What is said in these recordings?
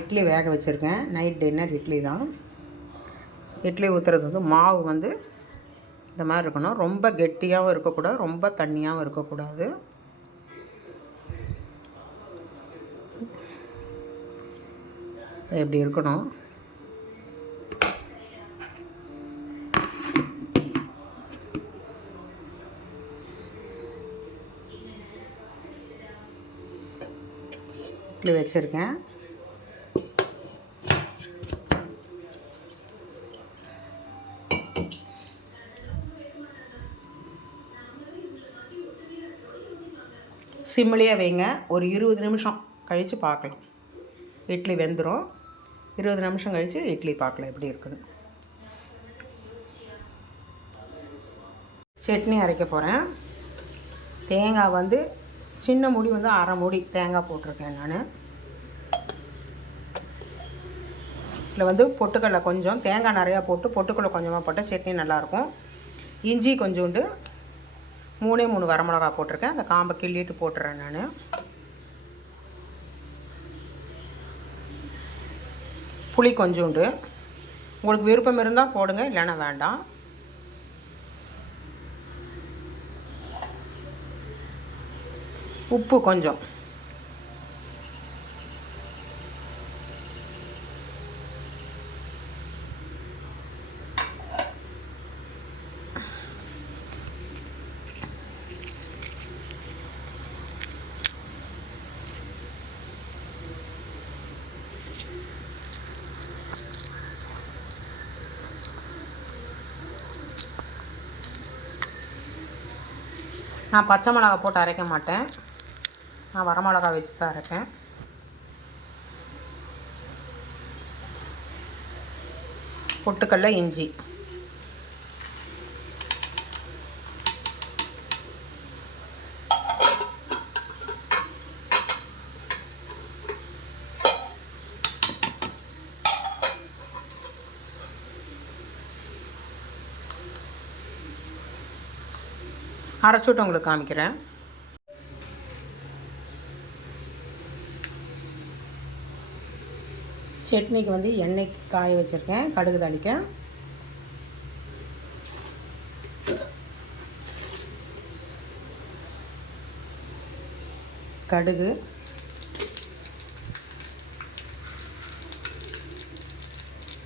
இட்லி வேக வச்சுருக்கேன். Night dinner idli தான். இட்லி ஊற்றுறது வந்து மாவு வந்து இந்த மாதிரி இருக்கணும். ரொம்ப கெட்டியாகவும் இருக்கக்கூடாது, ரொம்ப தண்ணியாகவும் இருக்கக்கூடாது. இப்படி இருக்கணும். இட்லி வச்சுருக்கேன். சிம்மிலேயே வைங்க. ஒரு 20 நிமிஷம் கழித்து பார்க்கலாம். இட்லி வெந்துடும். 20 நிமிஷம் கழித்து இட்லி பார்க்கலாம் எப்படி இருக்குன்னு. சட்னி அரைக்க போகிறேன். தேங்காய் வந்து சின்ன மூடி வந்து அரை மூடி தேங்காய் போட்டிருக்கேன் நான். இதில் வந்து பொட்டுக்கடலை கொஞ்சம், தேங்காய் நிறையா போட்டு பொட்டுக்கடலை கொஞ்சமாக போட்டால் சட்னி நல்லாயிருக்கும். இஞ்சி கொஞ்சோண்டு, 3 வரமிளகா போட்டிருக்கேன். அந்த காம்பை கிள்ளிட்டு போட்டுறேன் நான். புளி கொஞ்சோண்டு, உங்களுக்கு விருப்பம் இருந்தால் போடுங்க, இல்லைன்னா வேண்டாம். உப்பு கொஞ்சம். நான் பச்சை மிளகா போட்டு அரைக்க மாட்டேன். நான் வரமிளகா வச்சு தான் அரைப்பேன். பொட்டுக்கடலை, இஞ்சி, அரைச்சிட்டு உங்களுக்கு காமிக்கிறேன். சட்னிக்கு வந்து எண்ணெய் காய வச்சுருக்கேன். கடுகு தாளிக்க. கடுகு,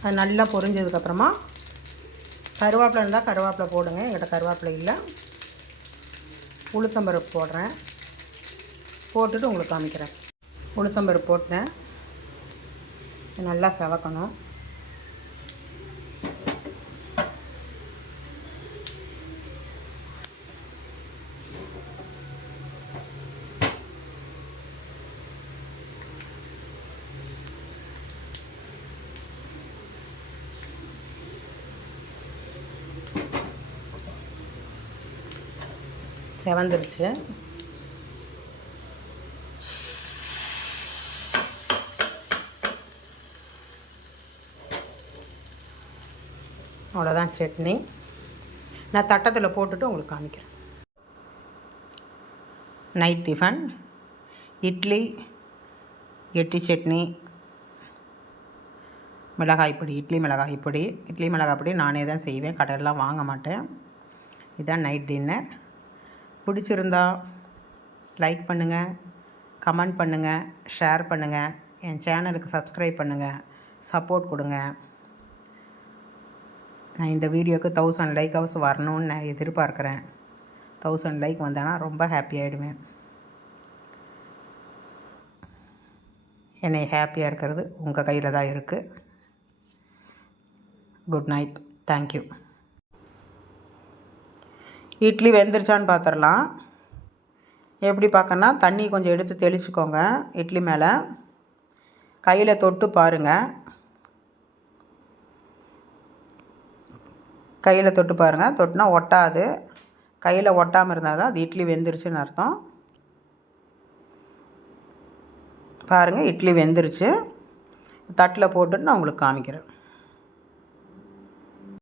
அது நல்லா பொரிஞ்சதுக்கப்புறமா கருவேப்பிலை இருந்தால் கருவேப்பிலை போடுங்க. என்கிட்ட கருவேப்பிலை இல்லை. உளுத்தம்பருப்பு போடுறேன். போட்டுட்டு உங்களுக்கு காமிக்கிறேன். உளுத்தம்பருப்பு போட்டேன். நல்லா செவக்கணும். செவந்துருச்சு. அவ்வளோதான் சட்னி. நான் தட்டத்தில் போட்டுட்டு உங்களுக்கு காமிக்கிறேன். நைட் டிஃபன் இட்லி, கெட்டி சட்னி, மிளகாய் பொடி, இட்லி மிளகாய் பொடி. இட்லி மிளகாய் பொடி நானே தான் செய்வேன், கடையிலலாம் வாங்க மாட்டேன். இதுதான் நைட் டின்னர். பிடிச்சிருந்தா லைக் பண்ணுங்கள், கமெண்ட் பண்ணுங்கள், ஷேர் பண்ணுங்கள். என் சேனலுக்கு சப்ஸ்கிரைப் பண்ணுங்கள், சப்போர்ட் கொடுங்க. நான் இந்த வீடியோவுக்கு 1000 லைக்காவது வரணும்னு நான் எதிர்பார்க்குறேன். 1000 லைக் வந்தேன்னா ரொம்ப ஹாப்பி ஆகிடுவேன். என்னை ஹாப்பியாக இருக்கிறது உங்கள் கையில் தான் இருக்குது. Good night. தேங்க்யூ. இட்லி வெந்துருச்சான்னு பார்த்துடலாம். எப்படி பார்க்கணுன்னா தண்ணி கொஞ்சம் எடுத்து தெளிச்சுக்கோங்க இட்லி மேலே. கையில் தொட்டு பாருங்கள். கையில் தொட்டு பாருங்கள். தொட்டுனா ஒட்டாது. கையில் ஒட்டாமல் இருந்தால் தான் அது இட்லி வெந்துருச்சுன்னு அர்த்தம். பாருங்கள், இட்லி வெந்துருச்சு. தட்டில் போட்டுட்டு நான் உங்களுக்கு காமிக்கிறேன்.